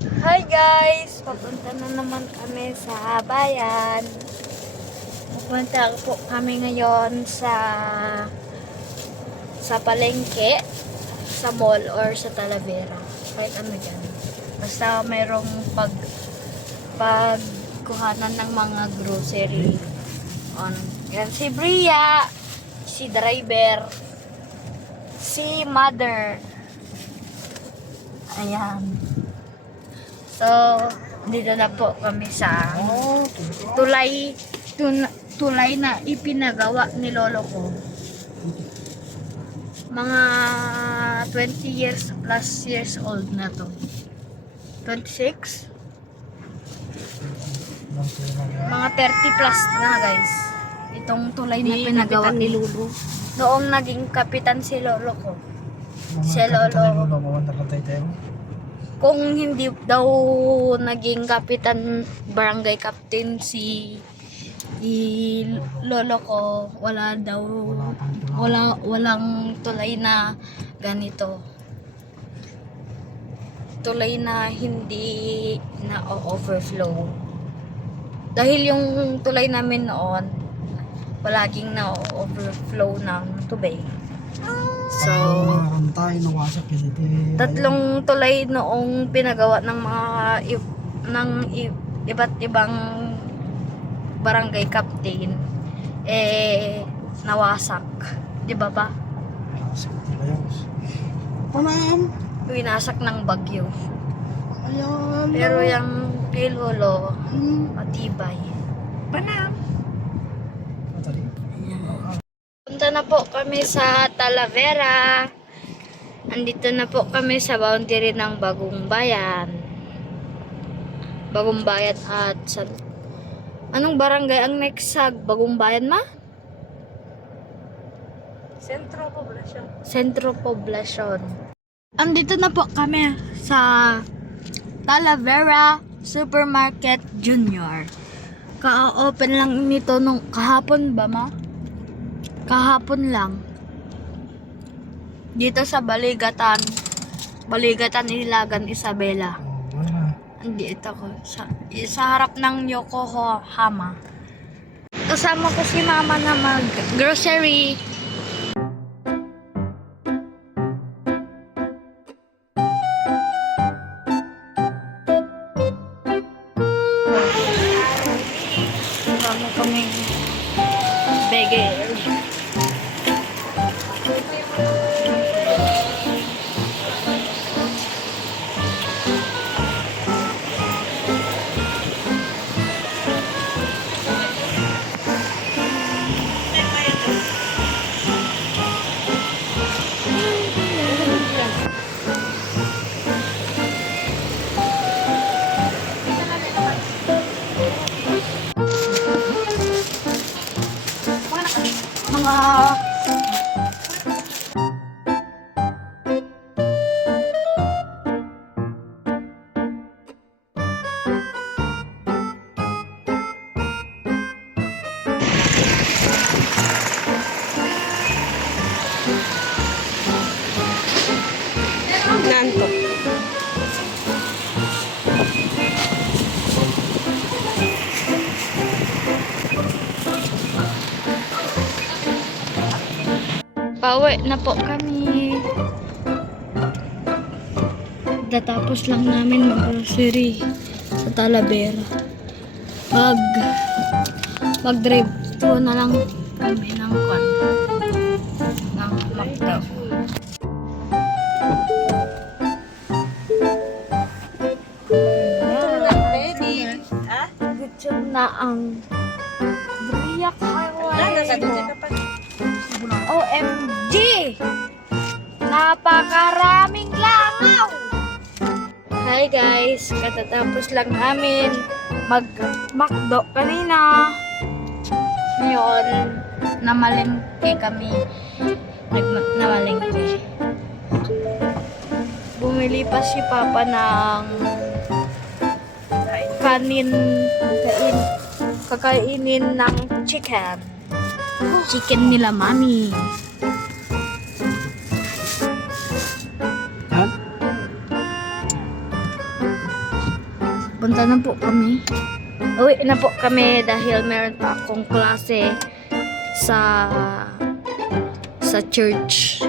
Hi guys! Papunta na naman kami sa bayan. Pupunta po kami ngayon sa palengke, sa mall or sa Talavera. Kahit ano dyan. Basta mayroong pagkuhanan ng mga grocery. Yan si Bria, si driver, si mother. Ayan. So, dito na po kami sa tulay na ipinagawa ni lolo ko. Mga 20 years plus years old na to. 26? Mga 30 plus na guys. Itong tulay na pinagawa ni lolo. Noong naging kapitan si lolo ko. Si lolo. Kung hindi daw naging kapitan, barangay captain si lolo ko, walang tulay na ganito. Tulay na hindi na overflow. Dahil yung tulay namin noon, palaging na overflow ng tubig. So, tatlong tulay noong pinagawa ng mga iba't ibang barangay captain nawasak, di ba ba? Winasak ng bagyo. Pero yung kay lolo matibay. Panam. Punta na po kami sa Talavera. Andito na po kami sa boundary ng Bagong Bayan. Bagong Bayan at anong barangay ang next sa Bagong Bayan ma? Sentro Poblacion. Andito na po kami sa Talavera Supermarket Junior. Ka-open lang nito nung kahapon ba ma? Kahapon lang. Dito sa Baligatan Ilagan Isabela. Andito ko sa harap ng Yokohama. Kasama ko si mama na mag-grocery. Kasama kami beggar. Nanto. Pauwi na po kami. Tatapos lang namin mag-grocery sa Talavera. Mag-drive thru na lang kami ng McDo. Gusto na ang Briak Highway. OMG! Napakaraming langaw! Hi guys, katatapos lang namin mag-McDo kanina. Ngayon, namalengke kami. Namalengke. Bumili pa si Papa ng kakainin ng chicken. Chicken nila, mami. punta na po kami. Uwi na po kami dahil meron pa akong klase sa church.